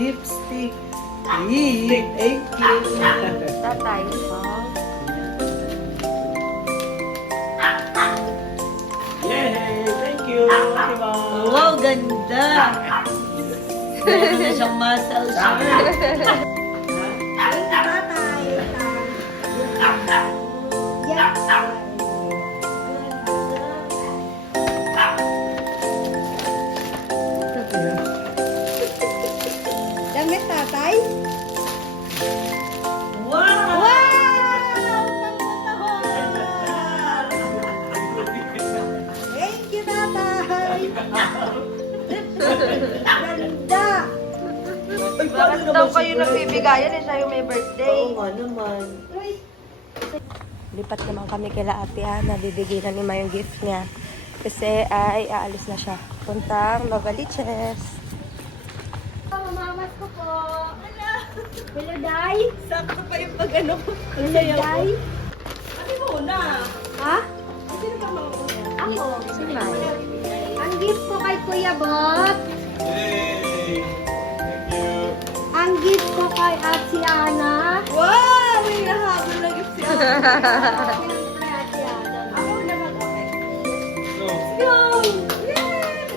lipstick. Thank you. Tatay po. Yay! Thank you. Diba? Wow, ganda! Meron na siyang muscle shirt. Damit tatay? Wow! Thank you, tatay! Ganda! Bakit daw kayo nagbibigayan? Eh, siya yung may birthday. Oo nga naman. Lipat naman kami kila ate Ana. Bibigay na ni Ma yung gift niya. Kasi ay aalis na siya. Puntang Novaliches. Mamamas ko po. Hello, Day. Sakto pa yung pag-ano ko. Hello, Day. Ano muna? Ha? Sino ba mga una? Ako. Si May. Ang gift ko kay Kuya Bot. Yay! Thank you. Ang gift ko kay Ate Ana. Wow! May nahabol na gift siya. Kay Ate Ana. Ako na mag-okay. So, Go! Yay!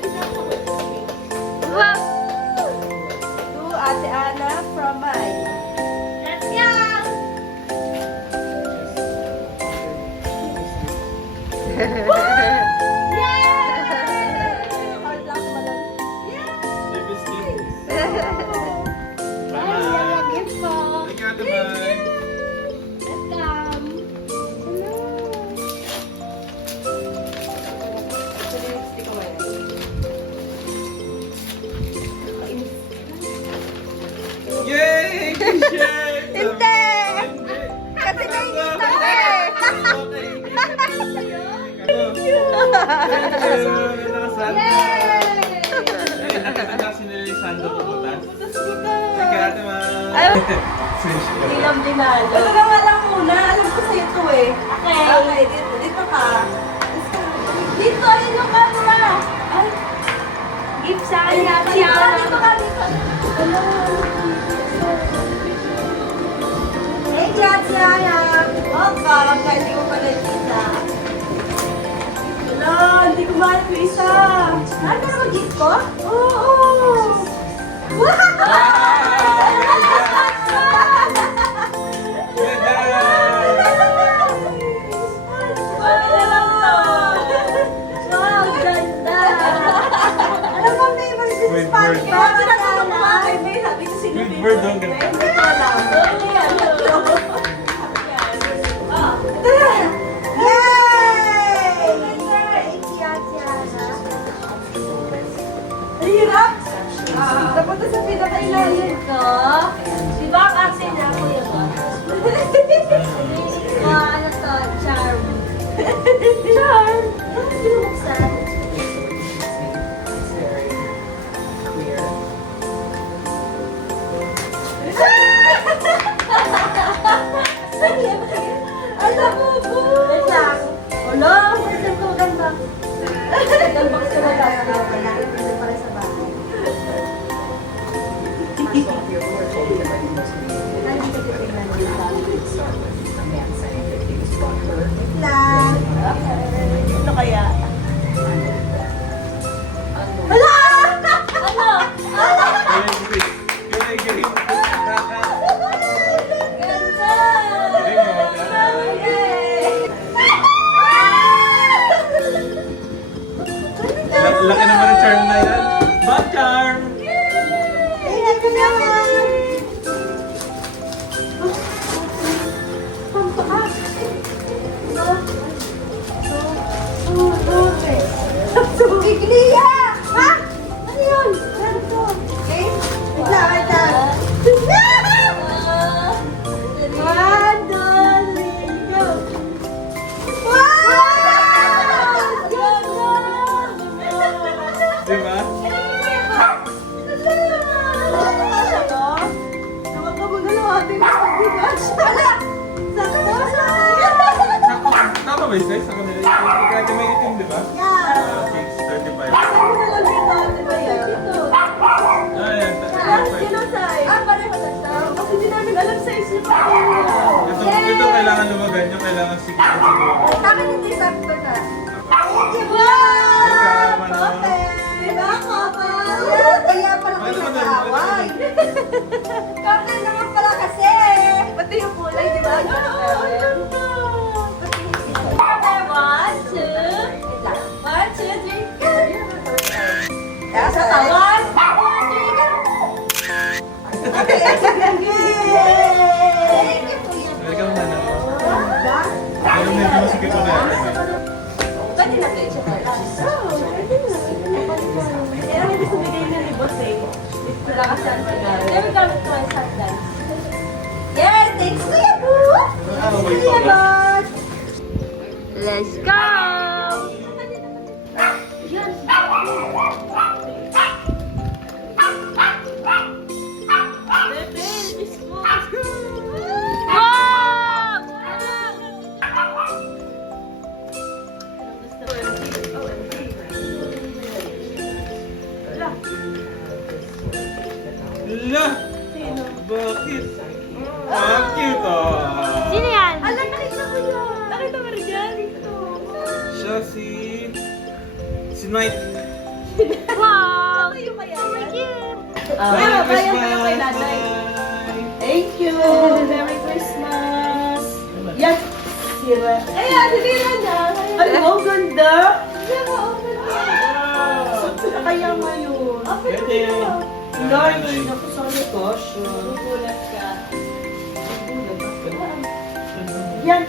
Wow! To Ate Ana from my. Let's go! Hard luck mo lang. lipstick. Ay, yan ang gift ko. Thank you, Ate Mai. Welcome. Hello. Yay! T-shirt! Hindi! Hindi! Kasi nainita ko eh. Thank you! Ilam dinalo. Ito na nga lang muna. Alam ko sa'yo ito eh. Okay, dito ka. Dito, ayun yung camera. Ay, Gift sa akin Ate dito ka, Ana. dito ka, dito. Thank you, Ate Ana. Welcome, kahit hindi mo pala kita. Wala, hindi ko mahal yung isa. Ano ba gift ko? Oo. Wow, ganda. Alam mo, may Squidward. Spanish ka. Bakit na ako kumain? May sabi ko sino Squidward dito? ang ganda. Hindi ko alam. Yay! Thank you, Ate Ana. Ang hirap. Napunta sa pinakailalim ko. Di ba ang ate niya, kuya ko? Ano to? Charm. Charm. Binuksan. Ala mo po. Wait lang. Wala. Ito ko ganda. Ilang box ka na lang. Ito para sa bahay. Ay, hindi ko titignan dito. Wait lang. Ano kaya? Hala! Ano? Laki naman ang charm na yan. Bad charm! Tingnan ko naman. nyo kailangan siguro siguro. Sa akin hindi sakto na. Welcome, ano? Diba, couple? Kaya pala kayo nag-aaway. Couple naman pala kasi. Pati yung kulay, di ba? One, two, three, go! Kasa One, tayo. two, three, go! Welcome, ano? Meron na yung sige po natin. Pwede na kayo siya pala. Kaya hindi sa bigay na ni Boss eh. Wala kasi ang tagal. Kaya gamit ko ang sandal. Yeah, thanks to you, boo. Wait pa ba? Let's go! La! Bakit? Ah, cute ah! Sino yan? Alam, nakita ko yun. Nakita mo rin yan. Ito. Siya si Knight. Wow! Sa'yo kaya yan? Merry Kaya Christmas! kayo kay nanay. Bye! Thank you. Merry Christmas. Yan. Sira. Ayan, sinira niya. Ano, ang ganda. Sira, ang ganda. Kaya ngayon. Pwede. Darling, ako sa gosh. Nagulat ka. Yan.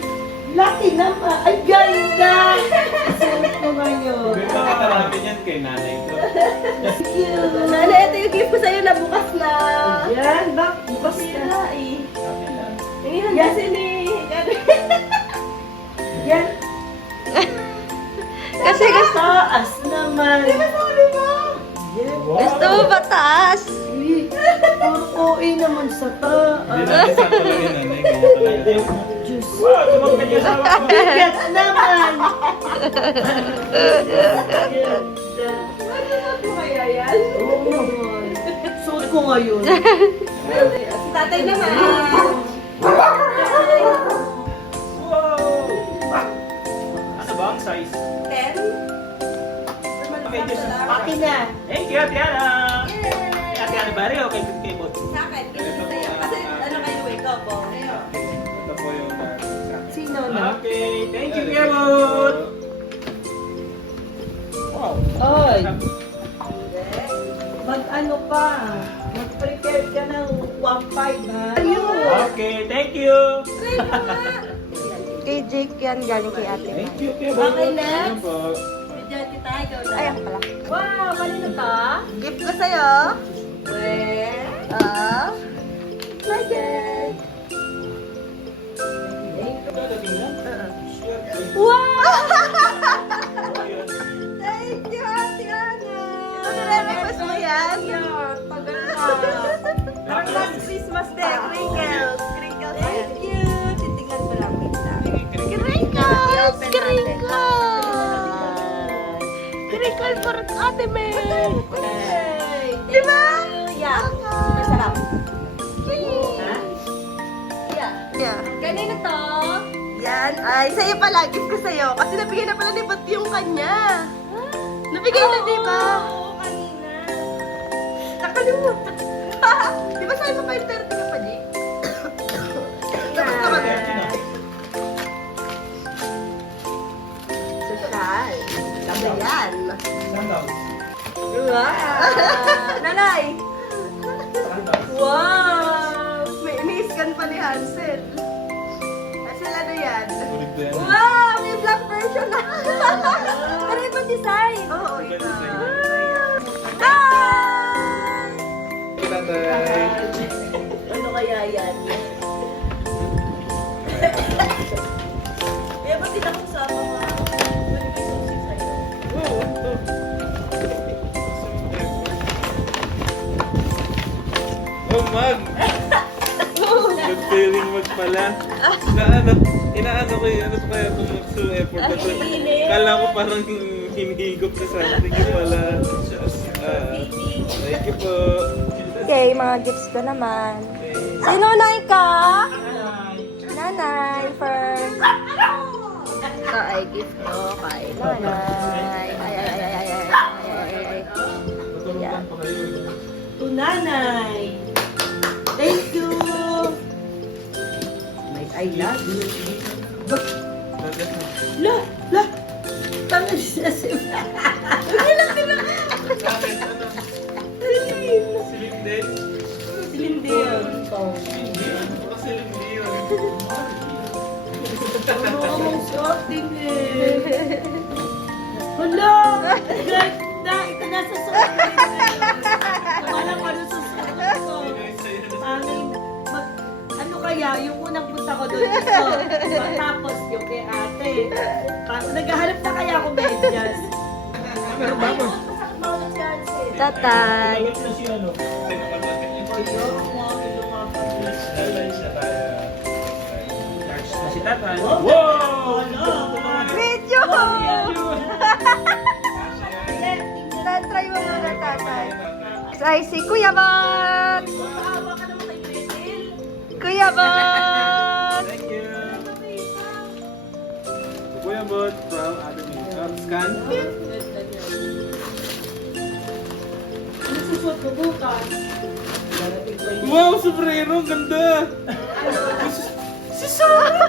Laki naman. Ay, ganda. Suot ko ngayon. Beba, katarapin yan kay nanay ko. Thank you. Nana, ito yung gift ko sa'yo na bukas na. Yan, bak. Bukas ka. Inihan Yan. kasi ni... Yan. Kasi gusto... Taas naman. Di ba sabi mo? Yan. Gusto mo ba taas? Puro OA naman sa taas. Hindi natin sa talaga yung nanay. Ganyan talaga. Diyos. Wow, tumangkad yung asawa ko. Bigat naman. Ano mo kaya yan? Oo. Suot ko ngayon. Si tatay naman. Wow! Ano ba ang size? 10? Akin na. Thank you, Ate Ana! Ate Ana Barrio, kay Bot. Sa akin, kasi sa'yo. Kasi ano kayo eh, couple. Ito po yung sa akin. Sino na? Okay, thank you, Kuya Bot! Wow! Oy. Mag-ano pa? Mag-prepare ka ng 1.5 ha? Ayun. Okay, thank you! Kay Jake yan, galing kay ate. Thank you, Kuya Bot. Okay, next. Ano po? Medyo tayo na. Ayan pala. Wow, kanino to? Gift ko sa'yo. Well, Like it. wow! Thank you, Ate Ana. Nare-request mo yan? Tagal na. Parang last Christmas day, crinkles. Crinkles. Thank you. Titingnan ko lang kita. Crinkles! Crinkles! Crinkles for Ate May. Hey, Di ba? Yeah. Masarap. Ha? Yeah. Kanino to? Yan. Ay, sa'yo pala. Gift ko sa'yo. Kasi nabigay na pala ni Bat yung kanya. Nabigay na, di ba? Oo, kanina. Nakalimutan. Di ba sa'yo pa yung 30 ka pa, Jake? Tapos naman. Social. Sabi yan. Sandals. Nanay! Sandals. Wow! May ini-scan pa ni Hansel. Hansel, ano yan? Kulit din. Wow! May black version na! Pero ibang design! Oo, Ibang iba. design. Bye! Kita tayo. Ano kaya yan? Eh, ba't hindi ako sa mga... Pwede may susi sa'yo. Wow, ito. Oh, mag! Good feeling mag pala. Inaano ko yun. Ano kaya kung mag-so effort na to? Kala ko parang hinihigop na something. Yung pala. Thank you po. Okay, mga gifts ko naman. Sino, Nay ka? Nanay first. Ito ay gift ko kay nanay. Ay. Tutulugan pa kayo. To nanay. Thank you. I love you. La. Tangan siya siya. Bakit? Ano? Silindin? Silindin. Silindin? Baka silindin. Ang shopping eh. Hala! Ito nasa suot ko rin ngayon. Wala pa rin sa suot ko. Ano kaya, yung unang punta ko doon ito. Tapos yung kay ate. Naghahanap na kaya ako medyas. Pero bago. Masakit mo ako si Arce. Tatay. Si tatay. Wow! Video! Try mo muna, tatay. Ay, si Kuya Bot! Maawa ka naman kay Gretel. Kuya Bot! Thank you. Kuya Bot from Adam Scan. Ano susuot ko bukas? Wow, sombrero, ganda! Si Sora!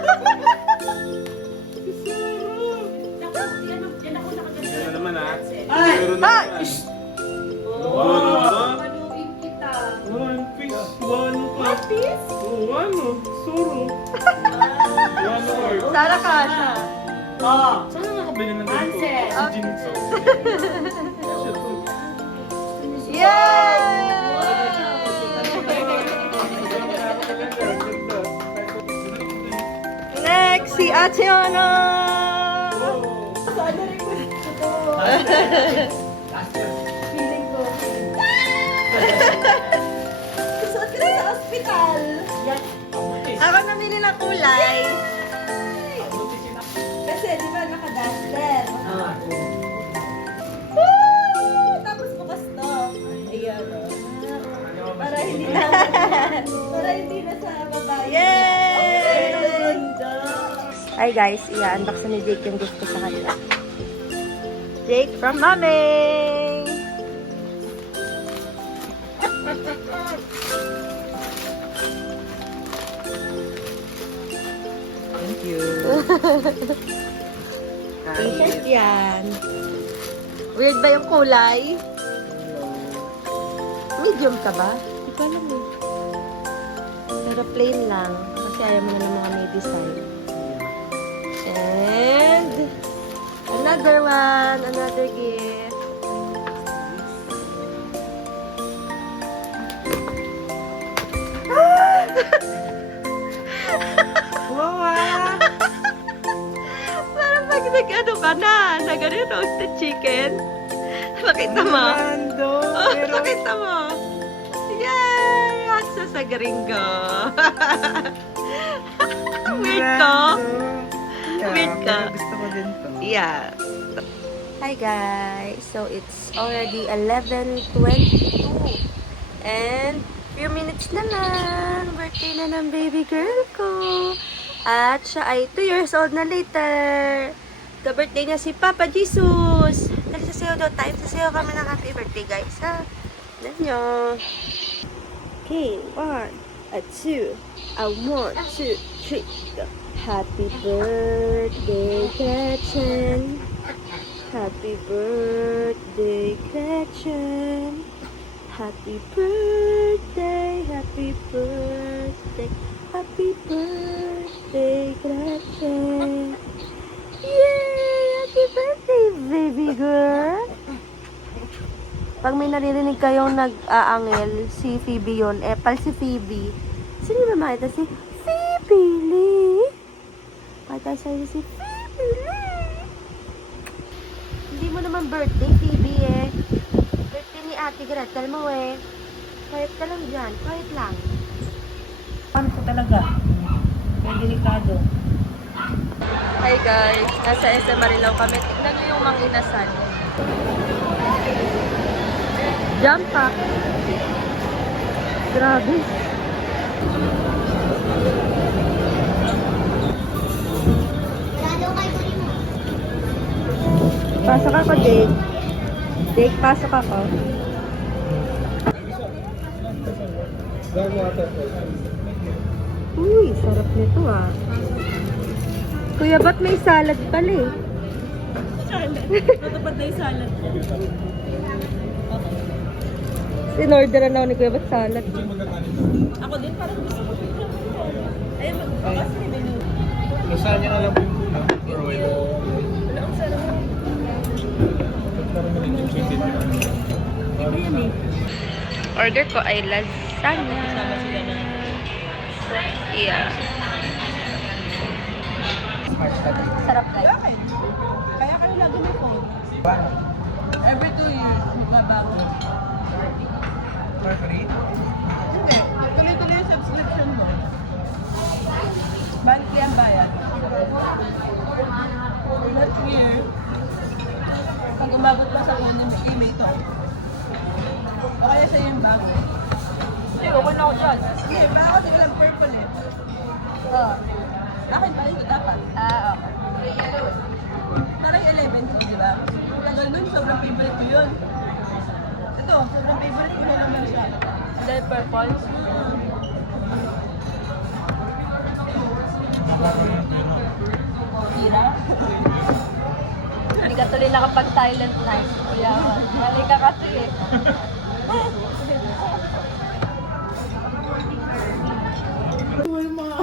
Naku, yan ako nakaganda. Ano naman ah? Ay! Meron na Ay! naman. Oh, paluin kita. One piece, one One piece? Oh, ano? Soro. One word. Sara Kasha. Oh. Saan na nakabili ng ganito? Ansel. Si Jinso. Yay! Next, si Ate Ana! Sana rin ko ito. Feeling ko. Susuot ka na sa ospital. Yan. Ako namili ng kulay. Kasi di ba naka-duster? Tapos bukas to. Ayan. Para hindi na sa babae. Yay! Ganda. Hi guys, i-unbox na ni Jake yung gift ko sa kanila. Jake from Mami! Thank you. T-shirt yan. Weird ba yung kulay? Medium ka ba? Hindi ko alam eh. Pero plain lang. Kasi ayaw mo na ng mga may design. And another one, another gift. Wow, ah. Parang pag nag-ano ka na, nag-ano yung roasted chicken. Makita mo? Mando. Oh, makita mo? Yay! Asa sa gringo. Weird ko. Weird ka. Gusto ko din to. Yeah. Hi guys. So it's already 11:22 and few minutes na lang. Birthday na ng baby girl ko. At siya ay 2 years old na later. Ka-birthday niya si Papa Jesus. Dali sasayaw daw tayo. Sasayaw kami ng happy birthday guys ha. Alam nyo. Okay, 1, 2, 1, 2, 3, go. Happy birthday, Gretchen. Happy birthday, Gretchen. Happy birthday, happy birthday, happy birthday, Gretchen. Yay! Happy birthday, baby girl. Pag may naririnig kayong nag-aangel, si Phoebe yun. Pal si Phoebe. Sino ba makita si Phoebe Lee? Makita sa'yo si Phoebe Lee. Hindi mo naman birthday, Phoebe eh. Birthday ni Ate Gretel mo eh. Quiet ka lang dyan. Quiet lang. Paano ko talaga? May delikado. Hi guys. Nasa SM Marilao kami. Tignan nyo yung mga inasal. Jump pack. Grabe. Pasok ako, Jake. Jake, pasok ako. Uy, sarap nito ah. Kuya, ba't may salad pala eh? Natupad na yung salad. In-orderan ako ni Kuya, ba't salad? Ako din parang gusto ko. Ayun, magbakas na menu. Nasaan niya na lang po yung muna? Or wait? Wala akong sarap. Parang mali yung chicken. Iba yan eh. Order ko ay lasagna. Sama sila na. Yeah. Sarap guys. Bakit? Kaya kayo lagi may phone. Every 2 years, magbabago. Free? Hindi. Tuloy-tuloy yung subscription mo. Monthly ang bayad. That year, pag umabot pa sa phone ng email to. O kaya sa'yo yung bago. Hindi, okay na ako dyan. Hindi, baka kasi walang purple eh. Oo. Akin pa ito dapat. Okay. Parang yung 11 ko, di ba? Tagal nun, sobrang favorite ko yun. Ito, sobrang favorite ko na naman siya. Dahil purple. Hira? Hindi ka tuloy nakapag-silent night. Kuya, mali ka kasi eh.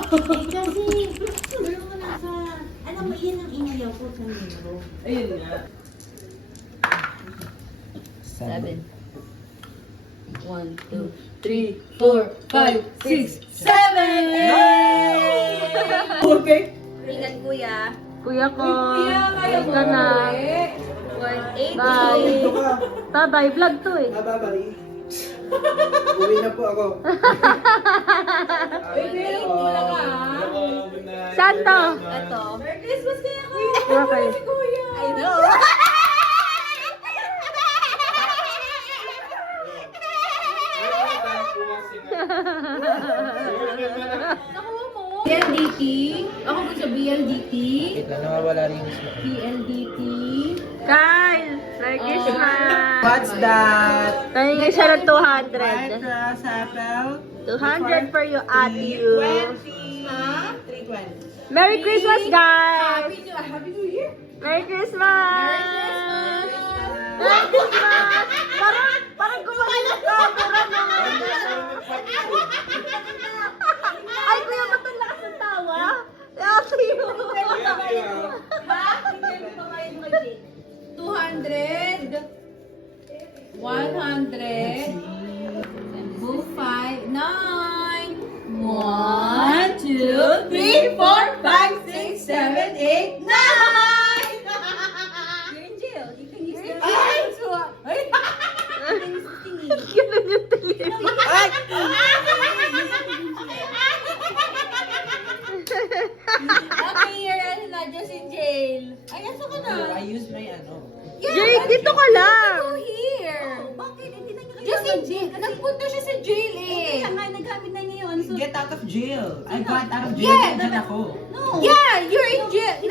Kasi, wala mo na sa, alam mo, yan ang inayaw ko sa libro. Ayun nga. 7. 1, 2, 3, 4, 5, 6, 7! Okay. Ingat kuya. Kuya ko, kaya ka na. 1, 8. Bye. Bye-bye. Vlog to eh. Bye-bye. Uwi na po ako. Ay, wala ka. Saan to? Ito. Merry Christmas kaya ko. Okay. Kuya. I know. Nakuha mo. BLDT. Ako po sa BLDT. Wait lang, nawawala rin yung smoke. BLDT. Kyle, Merry Christmas. What's that? Nahingi siya ng 200. Grass apple. 200 for you, ate. you. 320. Ha? 320. Merry Christmas, guys. Happy New Year. Merry Christmas. Merry Christmas. Parang gumaling ang camera naman. Ay, kuya, ba't ang lakas ng tawa? Ate, yun. 200. 100. Move 5, 9. 1, 2, 3, 4, 5, 6, 7, 8, 9! You're in jail. You can use the Ganun yung television. Okay, you're just in jail. Ay, aso ka na? I use my ano. Jake, dito ka lang. Go here. Bakit? Hindi na niya Just in jail. Nagpunta siya sa jail eh. Kaya nga, naggamit na niya yun. So, Get out of jail. I got out of jail. Yeah, Diyan ako. no. Yeah, you're in jail. He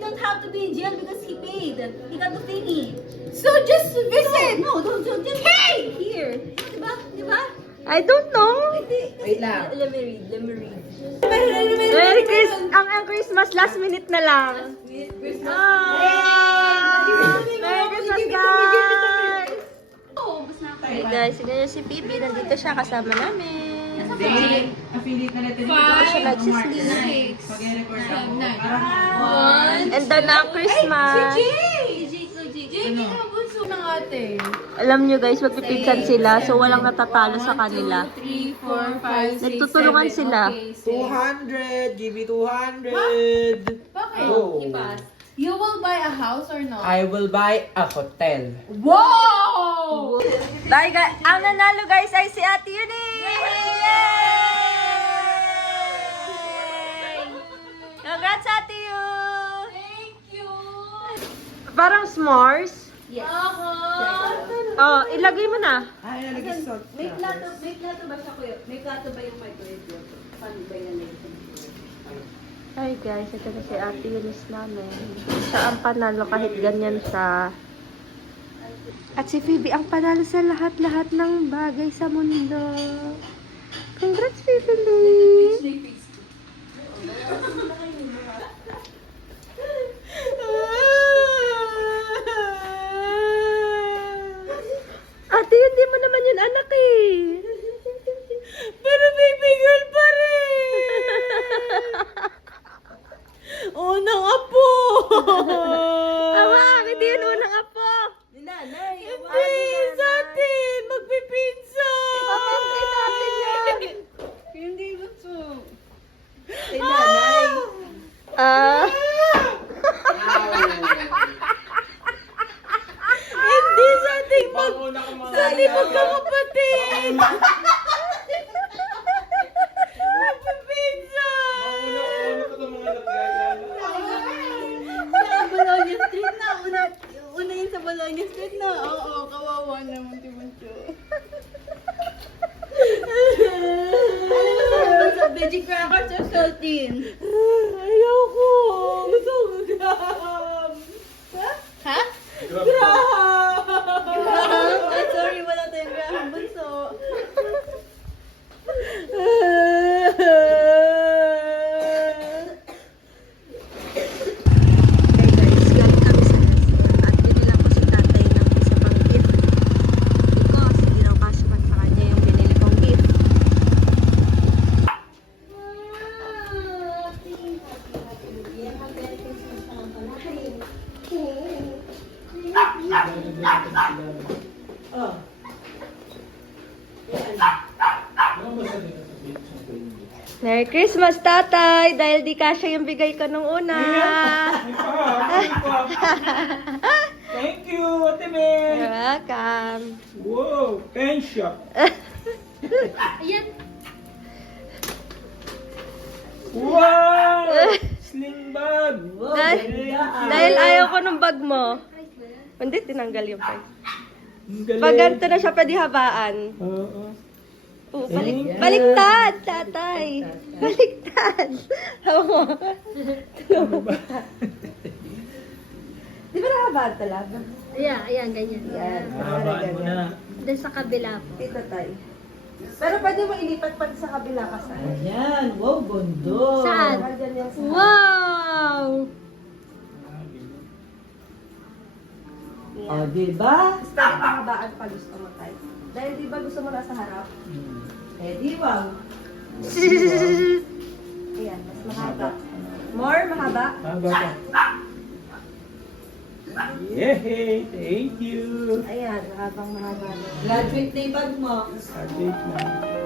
don't have to be in jail because he paid. He got the thingy. So just visit. No, don't just Hey! here. Diba? Diba? I don't know. Wait lang. Let me read. Merry Christmas. Ang Christmas, last minute na lang. Merry Christmas, guys. Hey guys, ganyan si Bibi. Nandito siya kasama namin. Hindi. Affiliate na natin. Siya nagsisleep. Pag-record ako. And then na Christmas. Alam nyo guys, magpipinsan sila. So walang natatalo sa kanila. 3, 4, 5, 6, Nagtutulungan sila. 200. Give me 200. Bakit? Go. You will buy a house or not? I will buy a hotel. Wow! Bye guys. Ang nanalo guys ay si Ate Eunice. Yay! Congrats Ate Yu. Thank you! Parang s'mores. Yes. Oh, ilagay mo na. Ay, nalagay sa salt. May plato ba siya, kuya? May plato ba yung microwave? Paano ba yan? Yes. Ano? Hi guys, ito na si Ate Eunice namin. Siya ang panalo kahit ganyan siya. At si Phoebe ang panalo sa lahat-lahat ng bagay sa mundo. Congrats, Phoebe! Ate, hindi mo naman yun anak eh. Pero baby girl pa rin! Unang apo! Awa, hindi yun unang apo. Nanay, hindi sa atin! Magpipinsan! Ipapantay natin yan. Hindi gusto. Ah. Hindi sa ating Panguna ka mga sa ating magkakapatid! Magpipinsan! Mauna ko itong mga nagkagana. Sa Bologna Street na. Una yun sa Bologna Street na. Oo, kawawa naman si Buncho. Ano na sa veggie crackers or saltine? Ayoko. Gusto ko graham. Ha? Graham! Ay, sorry, wala tayong graham. Bunso. Okay guys, galing kami sa restaurant at binila ko si tatay ng isa pang gift. Because hindi daw kasukat sa kanya yung binili kong gift. Merry Christmas, tatay! Dahil di kasya yung bigay ko nung una. Thank you, Ate Mel. You're welcome. Wow, pen shop. Wow! Sling bag. Dahil ayaw ko ng bag mo. Hindi, tinanggal yung bag. Ang galing. Pag ganito na siya, pwede habaan. Oo. Baliktad, tatay. Baliktad. Hawa mo. Di ba nahabaan talaga? Yeah, ayan, ganyan. Yan. Habaan mo na. Doon sa kabila po. Ito, tay. Pero pwede mo ilipat pag sa kabila ka sa. Ayan, wow, gondo. Saan? Nandyan yung sa... Wow! O, diba? Pwede mahabaan pa gusto mo, tay. Dahil di ba gusto mo nasa harap? Eh, di wow. Ayan, mas mahaba. More mahaba? Haba pa. Yay! Thank you! Ayan, habang mahaba. Graduate na yung bag mo. Update lang.